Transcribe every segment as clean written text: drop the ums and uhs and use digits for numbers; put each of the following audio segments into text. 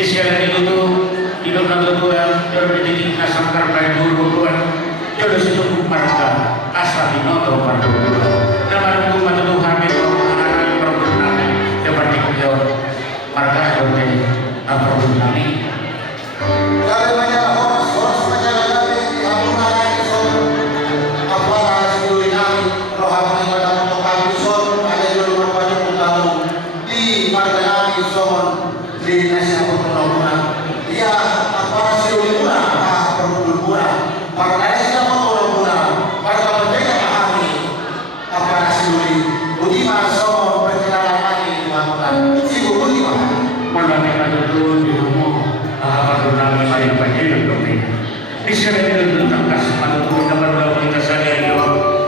Sekali itu hidup natural terdidik nasangkar baik guru-guruan jodoh situ marga asal dinoto marga nama runggu matu hamil anak berbunani dapat dikejauh marga jodoh apa berbunani dari banyak horas masyarakat di amungan itu apa hasil dinami rohani pada mengkami son ada dulu berbanyak utama di marga nabi son di nasi pembangunan ya apa hasil murah murah marga nasi pembangunan marga berbeda kami apa hasil budi masuk perjalanan kami dilakukan si budi mah mulai maju di rumah apa berbunani paling banyak yang kami sekali itu tentang matu gambar lalu kita sadari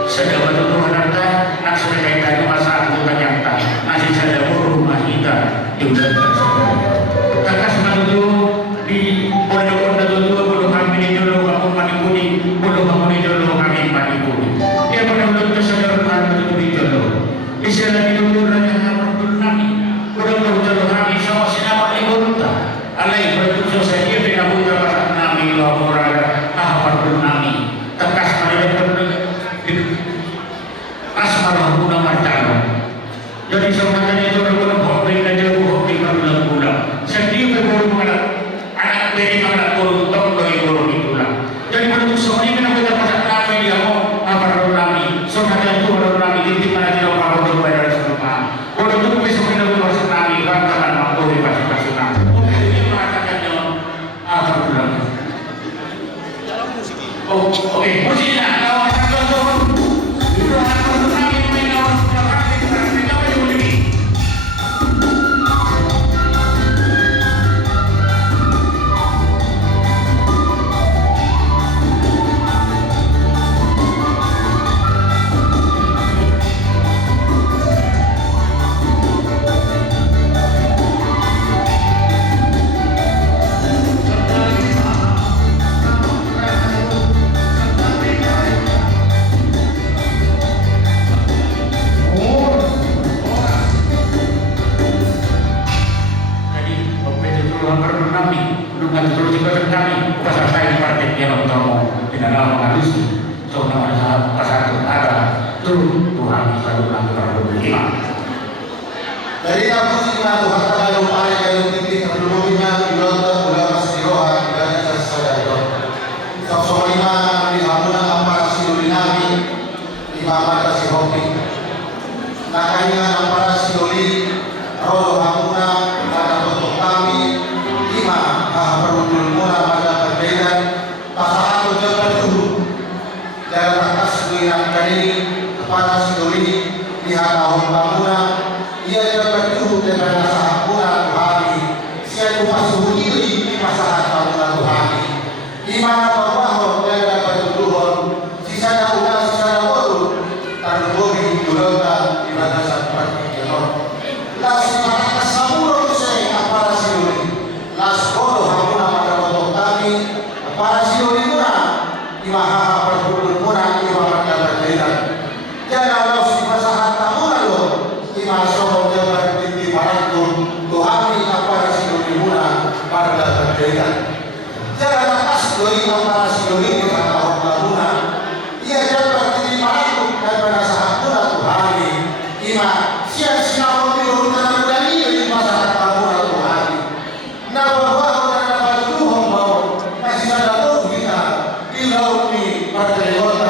sedang matu harta nak sudah kaitan masa anggota nyata masih sadar rumah kita juga takas matu di pondok dulu belum kami dulu kamu mandi kuning belum kamu dulu kami mandi kuning dia pada belum tersadar kan itu dulu bisa lagi dulu raja Abdul Nabi belum dulu kami sama sinapa ibu alai bertujuh saja dengan buta pasal Nabi Muhammad Abdul Nabi tekas pada asmara guna martaba jadi sebenarnya itu adalah hobi aja hobi kalau bulan sedih baru mengenal anak dari anak guru tong dari guru itulah jadi bentuk soalnya kenapa kita pasal Nabi dia mau Abdul Nabi sebenarnya itu Abdul Nabi di mana dia kalau itu bayar semua kalau itu besok kita pasal Nabi kan karena waktu di pasal Nabi ini mengatakan Abdul Nabi oh oke musiknya kalau dari Abu Sina Tuhan kalau ada yang tinggi sebelumnya dilakukan ulama siroha dan sesadar. Sama di amungan apa siul nabi imam atas hoki. Nakanya apa siuli roh amungan pada bentuk kami imam perundul mula pada perbedaan pasangan berjalan dulu dalam atas wilayah dari kepada siuli lihat tahun bangunan ia dapat itu dengan sahapura Tuhani siapa masuk itu di masalah bangunan Tuhani di mana bahwa dia dapat turun sisanya udah sisanya baru terlebih durata di mana seperti itu las mana saburo saya apa siuri las bodoh hamuna pada bentuk kami apa siuri murah di maha perhubungan murah di maha berbeda jangan harus di masalah tamunan loh di masalah Tuhani apa siuri murah pada berbeda jangan lepas dari apa siuri pada bangunan ia dapat diterima daripada sahabat Tuhani ima sia-sia mobil tanah berani di masalah bangunan Tuhani nah bahwa dapat dulu mau masih ada kita di laut ini pada lewat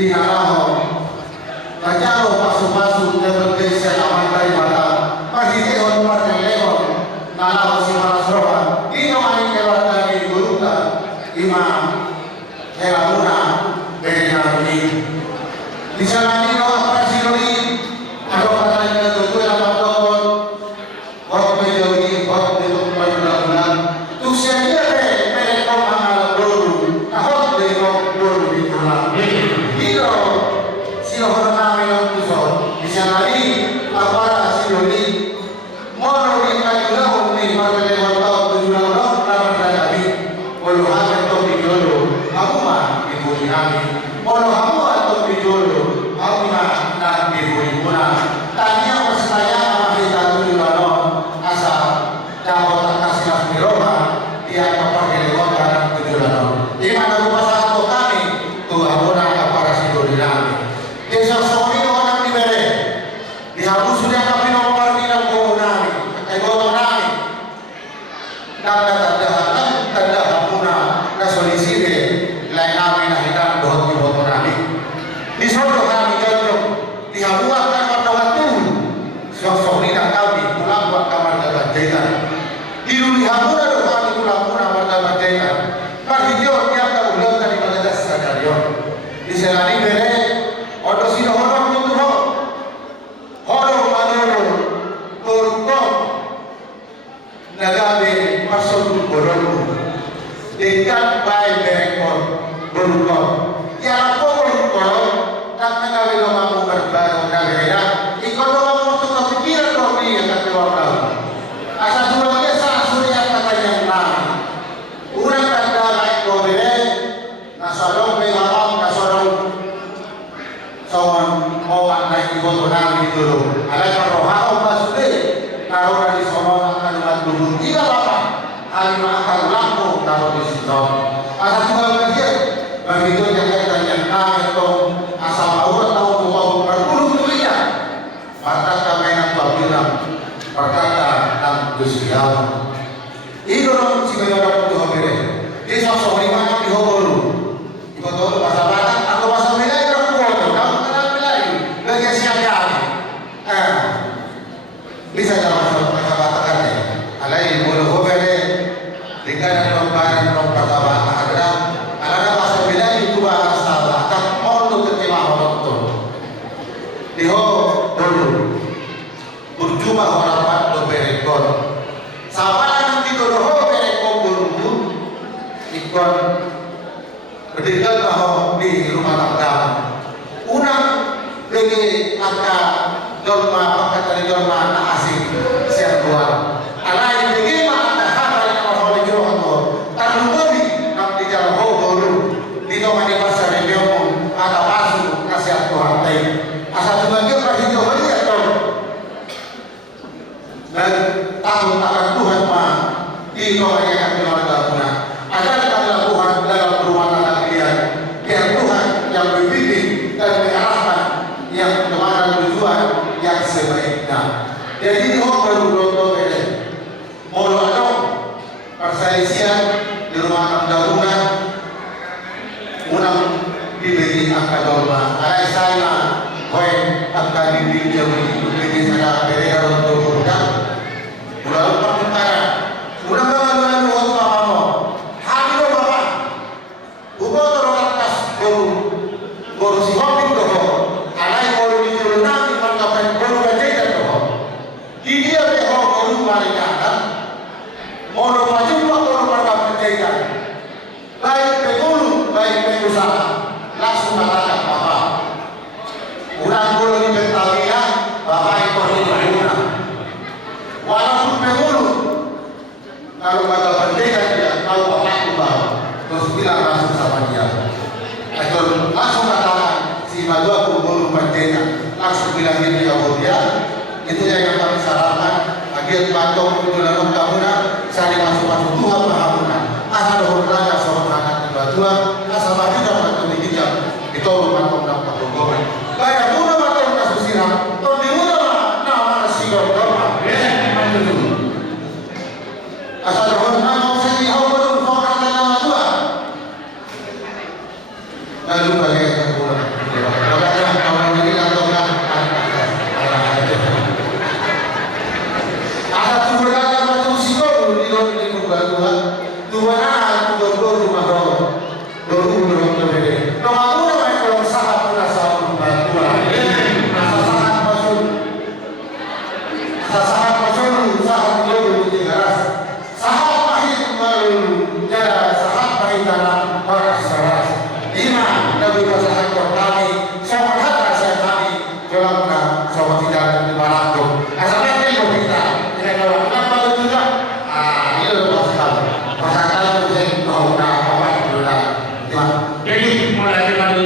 dinaraho kacau pasu-pasu dan bergeser aman dari mata pagigihon partelehon nalaw si Marasroha dino ay keluarga ni Guruta Imam Heramuna Benyamin di sana dino apa sinori ada kata yang tentu yang matokon waktu jauhi waktu itu bulan tu siapa mereka mengalami dulu tahun dino dulu di sana dino siapa nama yang kusol di sana ni apa sinori mono di kajulah ni pada lewat tahun tujuh orang dalam kami walau hanya untuk dijolo aku mah ibu kami walau aku atau dijolo aku mah dan ibu muna tanya persaya masih satu di mana asal jawab kasih Roma dia pakai lewat dalam tujuh orang di mana rumah satu kami tuh aku nak para sinori kami desa Soni orang diberi dihapus sudah kami nomor di dalam nami tanda hapuna na solisire lain kami na hitam dohot di boto nami di sodo kami jodoh dihabuat kan pada waktu sok-sok ni nak kami pulang buat kamar dapat jahitan di dulu dihabuna doh kami pulang pada dapat jahitan parhijau tiap tak ulang dari pada dasar kalian di selani bere odo sino hodok itu hodok manoro turkong nagabe masuk borong dekat bayi berekor borong yang apa borong tak nagabe lo mamu berbaru nagaya ikut lo mamu untuk kepikiran lo ni yang tak keluar asal dulunya salah surya kata yang lain urang tanda baik lo bere nasorong pengamam nasorong sawan mawak naik ibu nami dulu ada rohao masuk taruh di sono akan dulu tidak apa alimah akan lampu taruh di situ asal juga begitu begitu yang tanya itu asal aurat tahu tahu berbulu dunia perkata mainan bilang perkata dan dusial itu orang si orang itu habis dia sosok lima di hobolu itu tahu bahasa Batak atau bahasa Melayu orang tua kamu kenal Melayu bagi siapa bisa dalam bahasa Batak kan alai bolu hobele dengan nombaran nomor kata ada bahasa Melayu itu bahasa Batak untuk ketima orang tu diho dulu berjumpa orang do berekor sahabat nanti do berekor dulu ikon berdekat tahu di rumah tangga unang lagi angka dolma pakai dolma na asing siap buat alai lagi mana hal yang orang lagi orang tu terlebih nanti jalan baru di tempat di pasar yang dia ada masuk kasih Tuhan tadi asal sebagai presiden dia tahu dan tahu akan Tuhan mah di tempat yang keluarga puna agar kita Tuhan dalam rumah tangga kalian biar Tuhan yang berbimbing dan mengarahkan yang kemana tujuan yang sebaiknya jadi di baru dodo beda molo adong perselisihan di rumah tangga puna unang diberi angka dolma alai saya koi angka diberi diberi sana beri untuk budak budak pertengkaran budak lalu waktu apa hari do bapak ubo terus atas boru si hobi doh alai boru di jurnal di makapan boru baca doh di dia beho boru mereka mono maju boru mereka baca baik pegulu baik pengusaha langsung katakan bapak urang boru di Betawiya bapak itu di mana walaupun pegulu kalau kata pendekar dia tahu bapak itu baru terus bilang langsung sama dia atau langsung katakan si madu aku boru baca langsung bilang dia dia itu yang kami sarankan agar bantu itu dalam kamunan sari masuk Tuhan mahamuna asal hormanya sohana Tuhan asal maju dapat ketinggian itu rumah komnak patungan kayak muna matang kasusirah to di muna nama sigor doma asal hormanya mau sini hawa orang nama Tuhan lalu bagaimana lebih bahasa sektor kami, sama kata saya kami, dalam sama tidak di Barato. Asalnya itu kita, tidak tahu kenapa itu juga. Itu pasal. Pasal itu saya tahu apa itu lah. Jadi mulai dari